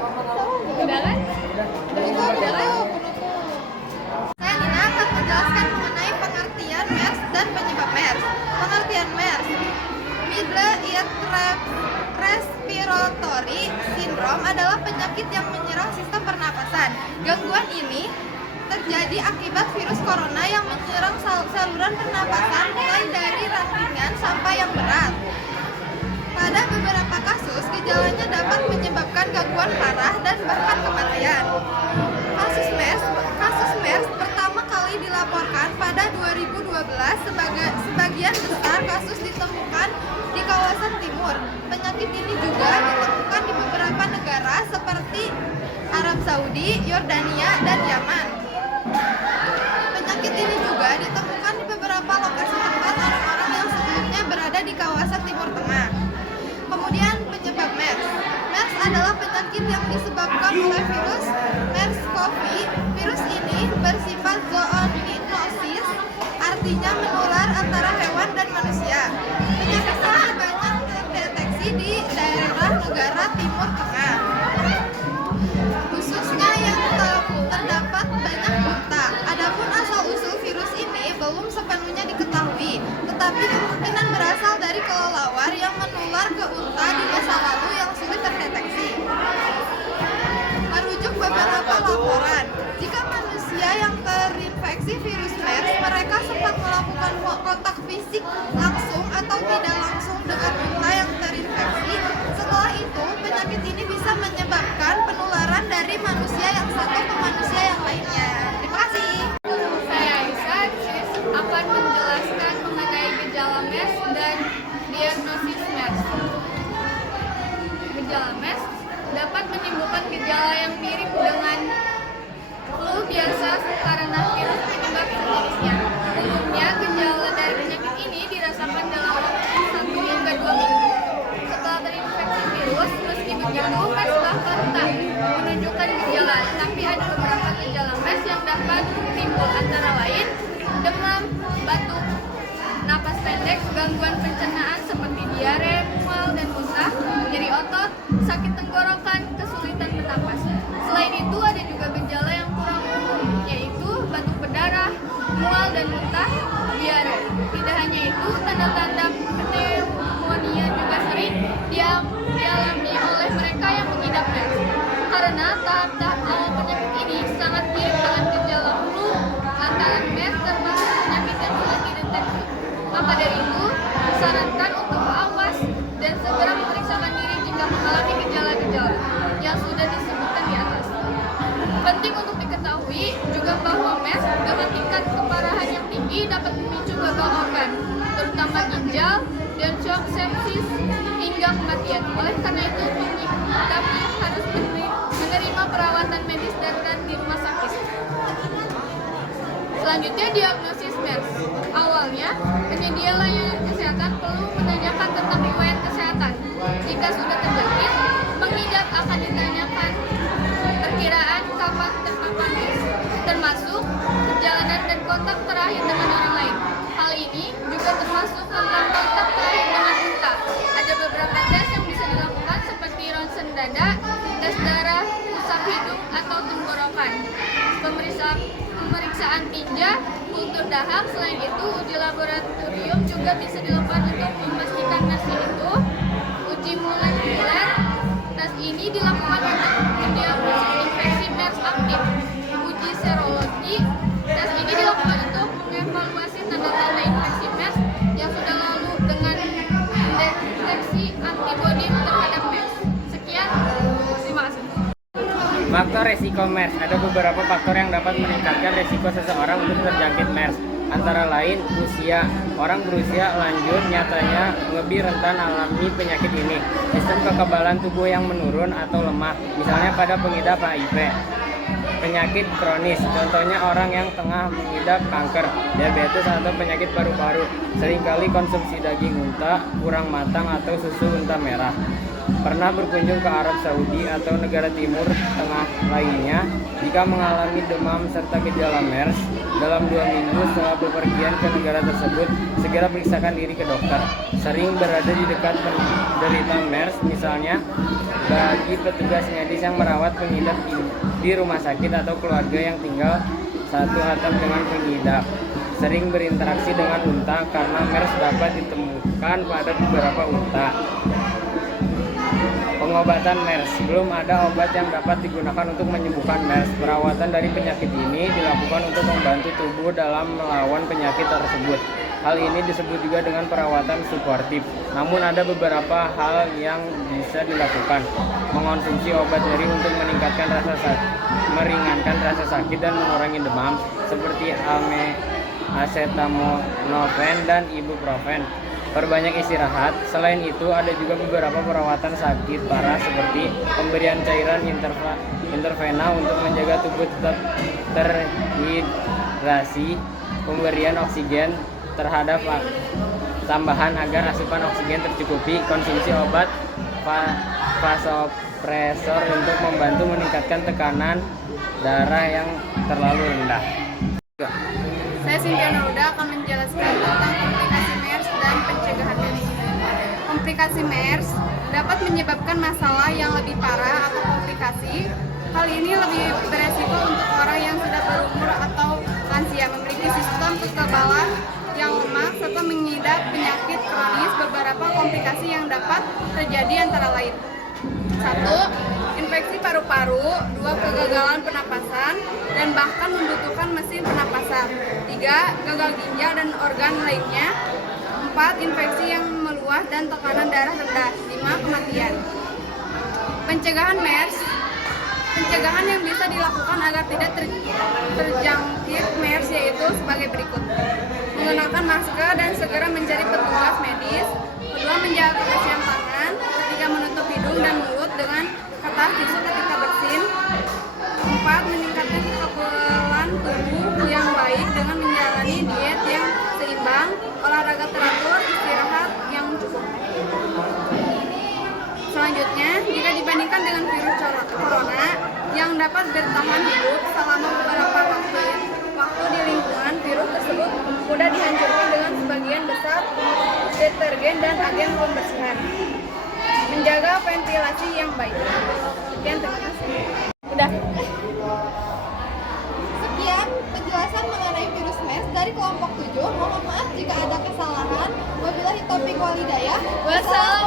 Udah kan? Udah kan? Saya Nina akan menjelaskan mengenai pengertian MERS dan penyebab MERS. Pengertian MERS, Middle Ear Respiratory Syndrome adalah penyakit yang menyerang sistem pernapasan. Gangguan ini terjadi akibat virus corona yang menyerang saluran pernapasan mulai dari ringan sampai yang berat. Pada beberapa kasus, gejalanya dapat menyebabkan gangguan parah dan bahkan kematian. Kasus MERS pertama kali dilaporkan pada 2012. Sebagian besar kasus ditemukan di kawasan timur. Penyakit ini juga ditemukan di beberapa negara seperti Arab Saudi, Yordania, dan Yaman. Penyakit ini juga ditemukan di beberapa lokasi tempat orang-orang yang sebelumnya berada di kawasan Timur Tengah. Kemudian penyebab MERS. MERS adalah penyakit yang disebabkan oleh virus MERS-CoV. Virus ini bersifat zoonosis, artinya menular antara hewan dan manusia. Penyakit ini banyak terdeteksi di daerah negara Timur Tengah, khususnya yang terdapat banyak unta. Adapun asal-usul virus ini belum sepenuhnya diketahui, tetapi kemungkinan berasal dari kelelawar yang menular ke unta di masa lalu yang sulit terdeteksi. Merujuk beberapa laporan, jika manusia yang terinfeksi virus MERS, mereka sempat melakukan kontak fisik langsung atau tidak langsung dengan unta yang terinfeksi. Setelah itu, penyakit ini bisa menyebabkan penularan dari manusia yang satu ke manusia yang lainnya. Terima kasih. Saya Aisyah akan menjelaskan mengenai gejala MERS dan diagnosis MERS. Gejala MERS dapat menimbulkan gejala yang mirip dengan flu biasa karena virus penyebab jenisnya. Umumnya gejala dari penyakit ini dirasakan dalam waktu 1 hingga 2 minggu. Setelah terinfeksi virus, meski begitu, MERS bahkan tak menunjukkan gejala, tapi ada beberapa gejala MERS yang dapat timbul, antara lain demam, batuk, napas pendek, gangguan pencernaan seperti diare, mual dan muntah, nyeri otot, sakit tenggorokan, kesulitan bernapas. Selain itu ada juga gejala yang kurang umum, yaitu batuk berdarah, mual dan muntah, diare. Tidak hanya itu, tanda-tanda pneumonia juga sering dialami oleh mereka yang mengidap MERS. Karena tahap-tahap awal penyakit ini sangat mirip dengan gejala flu, lantaran MERS termasuk penyakit yang sulit dideteksi. Maka dari itu, disarankan untuk awas dan segera memeriksakan diri jika mengalami gejala-gejala yang sudah disebutkan di atas. Penting untuk diketahui juga bahwa MERS dengan tingkat keparahan yang tinggi dapat memicu gagal organ, terutama ginjal, dan shock sepsis hingga kematian. Oleh karena itu, kami harus menerima perawatan medis darurat di rumah sakit. Selanjutnya, diagnosis MERS. Awalnya, penyedia layanan kesehatan perlu menanyakan tentang riwayat kesehatan. Jika sudah terjangkit, pengidap akan ditanyakan perkiraan kapan terpapar MERS, termasuk perjalanan dan kontak terakhir dengan orang lain. Hal ini juga termasuk tentang kontak terakhir dengan unta. Ada beberapa tes yang bisa dilakukan seperti ronsen dada, tes darah, usap hidung atau tenggorokan, pemeriksaan tinja, kultur dahak. Selain itu, uji laboratorium juga bisa dilakukan untuk memastikan nasi itu. Uji molekuler, tes ini dilakukan untuk mendiagnosis infeksi MERS aktif. Uji serologi, tes ini dilakukan untuk mengevaluasi tanda-tanda infeksi MERS yang sudah lalu dengan mendeteksi antibodi terhadap MERS. Sekian, terima kasih. Faktor resiko MERS. Ada beberapa faktor yang dapat meningkatkan resiko seseorang untuk terjangkit MERS. Antara lain, usia. Orang berusia lanjut nyatanya lebih rentan alami penyakit ini. Sistem kekebalan tubuh yang menurun atau lemah, misalnya pada pengidap HIV. Penyakit kronis, contohnya orang yang tengah mengidap kanker, diabetes atau penyakit paru-paru. Seringkali konsumsi daging unta kurang matang atau susu unta merah. Pernah berkunjung ke Arab Saudi atau negara Timur Tengah lainnya, jika mengalami demam serta gejala MERS dalam 2 minggu setelah bepergian ke negara tersebut, segera periksakan diri ke dokter. Sering berada di dekat penderita MERS, misalnya bagi petugas medis yang merawat pengidap di rumah sakit atau keluarga yang tinggal satu atap dengan pengidap. Sering berinteraksi dengan unta karena MERS dapat ditemukan pada beberapa unta. Pengobatan MERS. Belum ada obat yang dapat digunakan untuk menyembuhkan MERS. Perawatan dari penyakit ini dilakukan untuk membantu tubuh dalam melawan penyakit tersebut. Hal ini disebut juga dengan perawatan suportif. Namun ada beberapa hal yang bisa dilakukan. Mengonsumsi obat nyeri untuk meningkatkan meringankan rasa sakit dan mengurangi demam seperti acetaminophen dan ibuprofen. Perbanyak istirahat. Selain itu, ada juga beberapa perawatan sakit parah seperti pemberian cairan intravena untuk menjaga tubuh tetap terhidrasi, pemberian oksigen terhadap tambahan agar asupan oksigen tercukupi, konsumsi obat vasopresor untuk membantu meningkatkan tekanan darah yang terlalu rendah. Saya Cynthia Nauda akan menjelaskan tentang komplikasi MERS dan pencegahan MERS. Komplikasi MERS dapat menyebabkan masalah yang lebih parah atau komplikasi. Hal ini lebih beresiko untuk orang yang sudah berumur atau lansia, memiliki sistem kekebalan yang lemah, serta mengidap penyakit kronis. Beberapa komplikasi yang dapat terjadi antara lain: 1. Infeksi paru-paru, 2. Kegagalan pernapasan, dan bahkan membutuhkan mesin pernapasan. 3. Gagal ginjal dan organ lainnya. 4. Infeksi yang meluas dan tekanan darah rendah. 5. Kematian. Pencegahan MERS. Pencegahan yang bisa dilakukan agar tidak terjangkit MERS yaitu sebagai berikut: menggunakan masker dan segera mencari petugas medis. 2. Menjaga kebersihan tangan. 3. Menutup hidung dan mulut dengan kertas tisu ketika bersin. 4. Meningkatkan kekebalan tubuh yang baik dengan menjalani diet yang seimbang, olahraga teratur, istirahat yang cukup. Selanjutnya, jika dibandingkan dengan virus corona yang dapat bertahan hidup selama beberapa waktu di lingkungan, virus tersebut mudah dihancurkan dengan sebagian besar detergen dan agen pembersihan. Menjaga ventilasi yang baik. Sekian, terima kasih. Udah. Sekian penjelasan mengenai virus MERS dari kelompok 7. Mohon maaf jika ada kesalahan. Wabillahi taufiq wal hidayah. Wassalam.